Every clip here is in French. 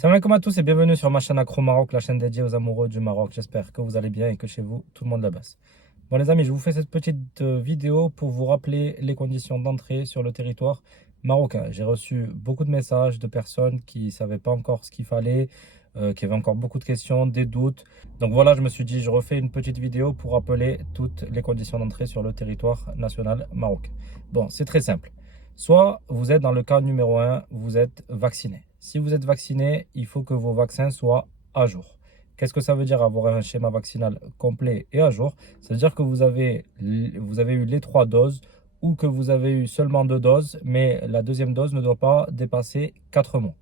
Salam alaikum à tous et bienvenue sur ma chaîne Accro Maroc, la chaîne dédiée aux amoureux du Maroc. J'espère que vous allez bien et que chez vous, tout le monde la base. Bon les amis, je vous fais cette petite vidéo pour vous rappeler les conditions d'entrée sur le territoire marocain. J'ai reçu beaucoup de messages de personnes qui ne savaient pas encore ce qu'il fallait, qui avaient encore beaucoup de questions, des doutes. Donc voilà, je me suis dit, je refais une petite vidéo pour rappeler toutes les conditions d'entrée sur le territoire national marocain. Bon, c'est très simple. Soit vous êtes dans le cas numéro un, vous êtes vacciné. Si vous êtes vacciné, il faut que vos vaccins soient à jour. Qu'est-ce que ça veut dire avoir un schéma vaccinal complet et à jour? Ça veut dire que vous avez eu les 3 doses ou que vous avez eu seulement 2 doses, mais la deuxième dose ne doit pas dépasser 4 mois.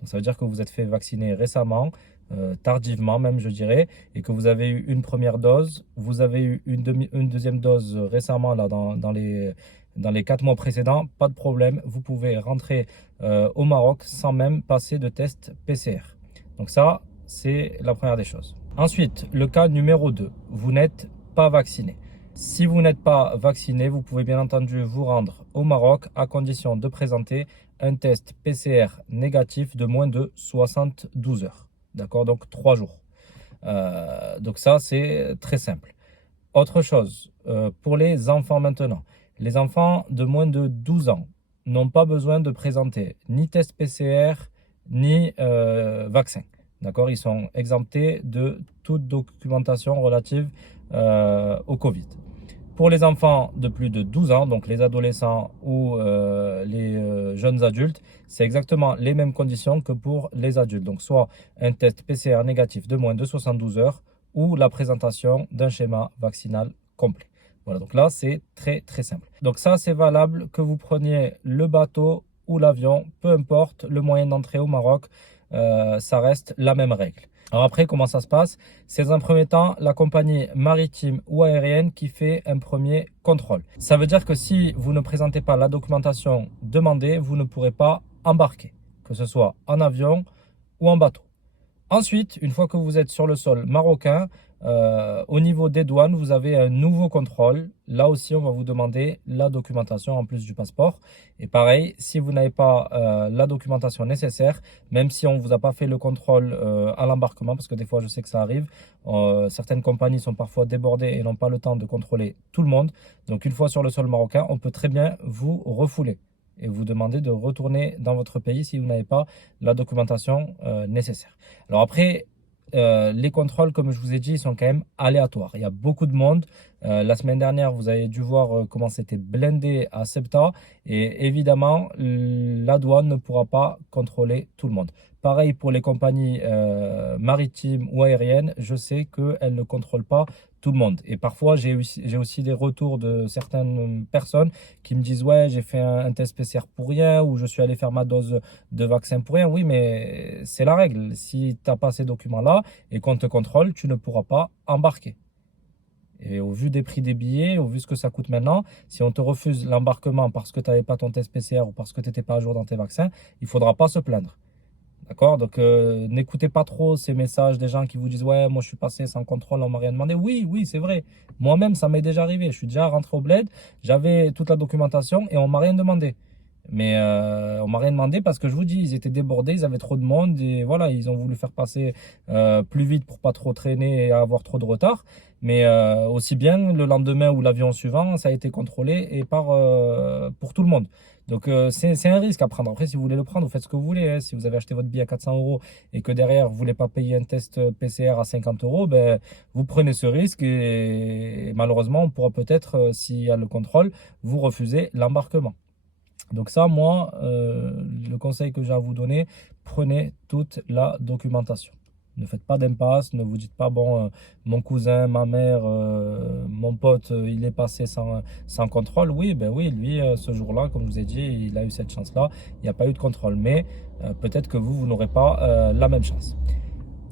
Donc ça veut dire que vous êtes fait vacciner récemment, tardivement même je dirais, et que vous avez eu une première dose, vous avez eu une deuxième dose récemment là, dans les 4 mois précédents, pas de problème, vous pouvez rentrer au Maroc sans même passer de test PCR. Donc ça, c'est la première des choses. Ensuite, le cas numéro 2, vous n'êtes pas vacciné. Si vous n'êtes pas vacciné, vous pouvez bien entendu vous rendre au Maroc à condition de présenter un test PCR négatif de moins de 72 heures. D'accord? Donc 3 jours. Donc ça, c'est très simple. Autre chose, pour les enfants maintenant. Les enfants de moins de 12 ans n'ont pas besoin de présenter ni test PCR ni vaccin. D'accord? Ils sont exemptés de toute documentation relative au Covid. Pour les enfants de plus de 12 ans, donc les adolescents ou les jeunes adultes, c'est exactement les mêmes conditions que pour les adultes. Donc soit un test PCR négatif de moins de 72 heures ou la présentation d'un schéma vaccinal complet. Voilà, donc là, c'est très très simple. Donc ça, c'est valable que vous preniez le bateau ou l'avion, peu importe le moyen d'entrée au Maroc, ça reste la même règle. Alors après, comment ça se passe? C'est dans un premier temps la compagnie maritime ou aérienne qui fait un premier contrôle. Ça veut dire que si vous ne présentez pas la documentation demandée, vous ne pourrez pas embarquer, que ce soit en avion ou en bateau. Ensuite, une fois que vous êtes sur le sol marocain, au niveau des douanes, vous avez un nouveau contrôle. Là aussi, on va vous demander la documentation en plus du passeport. Et pareil, si vous n'avez pas la documentation nécessaire, même si on ne vous a pas fait le contrôle à l'embarquement, parce que des fois, je sais que ça arrive, certaines compagnies sont parfois débordées et n'ont pas le temps de contrôler tout le monde. Donc, une fois sur le sol marocain, on peut très bien vous refouler et vous demander de retourner dans votre pays si vous n'avez pas la documentation nécessaire. Alors après, les contrôles, comme je vous ai dit, ils sont quand même aléatoires. Il y a beaucoup de monde. La semaine dernière, vous avez dû voir comment c'était blindé à Ceuta. Et évidemment, la douane ne pourra pas contrôler tout le monde. Pareil pour les compagnies maritimes ou aériennes, je sais qu'elles ne contrôlent pas tout le monde. Et parfois, j'ai aussi des retours de certaines personnes qui me disent, ouais, j'ai fait un test PCR pour rien ou je suis allé faire ma dose de vaccin pour rien. Oui, mais c'est la règle. Si tu n'as pas ces documents-là et qu'on te contrôle, tu ne pourras pas embarquer. Et au vu des prix des billets, au vu ce que ça coûte maintenant, si on te refuse l'embarquement parce que tu n'avais pas ton test PCR ou parce que tu n'étais pas à jour dans tes vaccins, il ne faudra pas se plaindre. D'accord? Donc, n'écoutez pas trop ces messages des gens qui vous disent, ouais, moi je suis passé sans contrôle, on m'a rien demandé. Oui, oui, c'est vrai. Moi-même, ça m'est déjà arrivé. Je suis déjà rentré au bled, j'avais toute la documentation et on m'a rien demandé. Mais on m'a rien demandé parce que je vous dis, ils étaient débordés, ils avaient trop de monde et voilà, ils ont voulu faire passer plus vite pour pas trop traîner et avoir trop de retard. Mais aussi bien le lendemain ou l'avion suivant, ça a été contrôlé et pour tout le monde. Donc c'est un risque à prendre. Après, si vous voulez le prendre, vous faites ce que vous voulez, hein. Si vous avez acheté votre billet à 400 euros et que derrière, vous voulez pas payer un test PCR à 50 euros, ben, vous prenez ce risque et malheureusement, on pourra peut-être, s'il y a le contrôle, vous refuser l'embarquement. Donc ça, moi, le conseil que j'ai à vous donner, prenez toute la documentation. Ne faites pas d'impasse, ne vous dites pas, bon, mon cousin, ma mère, mon pote, il est passé sans contrôle. Oui, ben oui, lui, ce jour-là, comme je vous ai dit, il a eu cette chance-là. Il n'y a pas eu de contrôle. Mais peut-être que vous n'aurez pas la même chance.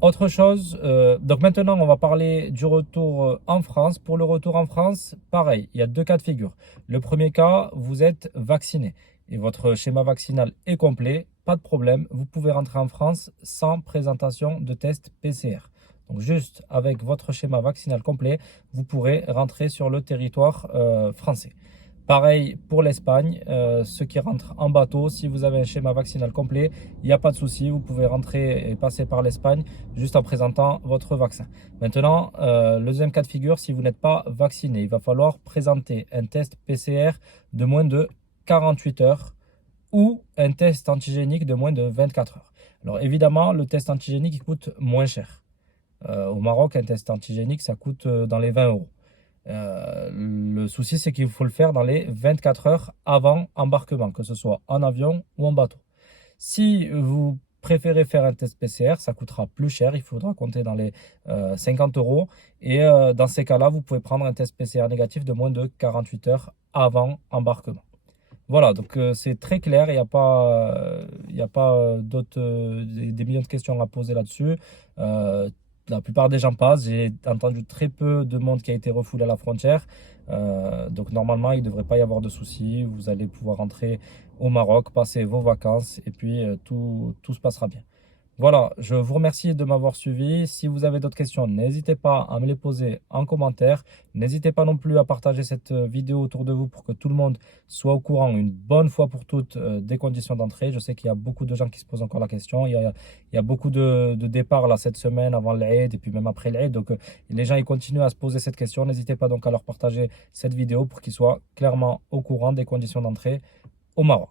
Autre chose, donc maintenant on va parler du retour en France. Pour le retour en France, pareil, il y a 2 cas de figure. Le premier cas, vous êtes vacciné et votre schéma vaccinal est complet, pas de problème, vous pouvez rentrer en France sans présentation de test PCR. Donc juste avec votre schéma vaccinal complet, vous pourrez rentrer sur le territoire français. Pareil pour l'Espagne, ceux qui rentrent en bateau, si vous avez un schéma vaccinal complet, il n'y a pas de souci, vous pouvez rentrer et passer par l'Espagne juste en présentant votre vaccin. Maintenant, le deuxième cas de figure, si vous n'êtes pas vacciné, il va falloir présenter un test PCR de moins de 48 heures ou un test antigénique de moins de 24 heures. Alors évidemment, le test antigénique il coûte moins cher. Au Maroc, un test antigénique, ça coûte dans les 20 euros. Le souci, c'est qu'il faut le faire dans les 24 heures avant embarquement, que ce soit en avion ou en bateau. Si vous préférez faire un test PCR, ça coûtera plus cher, il faudra compter dans les 50 euros. Et dans ces cas-là, vous pouvez prendre un test PCR négatif de moins de 48 heures avant embarquement. Voilà, donc c'est très clair, il y a pas d'autres, des millions de questions à poser là-dessus. Euh, la plupart des gens passent, j'ai entendu très peu de monde qui a été refoulé à la frontière. Donc normalement, il ne devrait pas y avoir de soucis. Vous allez pouvoir rentrer au Maroc, passer vos vacances et puis tout se passera bien. Voilà, je vous remercie de m'avoir suivi. Si vous avez d'autres questions, n'hésitez pas à me les poser en commentaire. N'hésitez pas non plus à partager cette vidéo autour de vous pour que tout le monde soit au courant une bonne fois pour toutes des conditions d'entrée. Je sais qu'il y a beaucoup de gens qui se posent encore la question. Il y a beaucoup de départs là cette semaine avant l'Aïd et puis même après l'Aïd. Donc les gens ils continuent à se poser cette question. N'hésitez pas donc à leur partager cette vidéo pour qu'ils soient clairement au courant des conditions d'entrée au Maroc.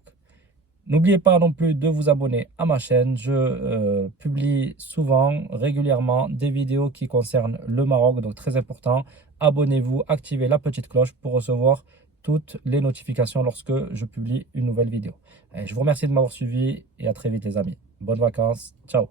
N'oubliez pas non plus de vous abonner à ma chaîne. Je publie souvent, régulièrement, des vidéos qui concernent le Maroc, donc très important. Abonnez-vous, activez la petite cloche pour recevoir toutes les notifications lorsque je publie une nouvelle vidéo. Allez, je vous remercie de m'avoir suivi et à très vite les amis. Bonnes vacances, ciao.